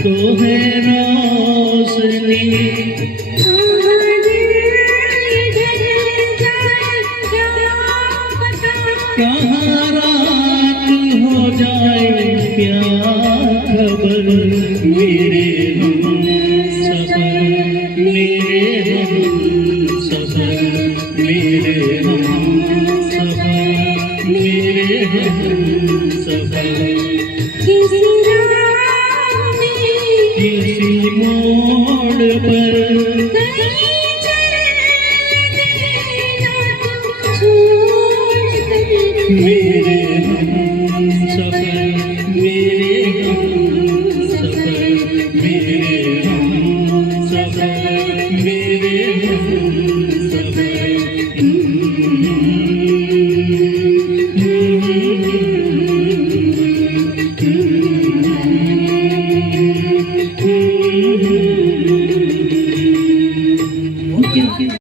तो है रोशनी कहाँ रात हो जाए क्या खबर मेरे हम सफर मेरे हम सफर मेरे हम सफर मेरे हम सफर किसी मोड़ पर मेरे हम सफर मेरे हम सफर मेरे हम सफर मेरे हम सफर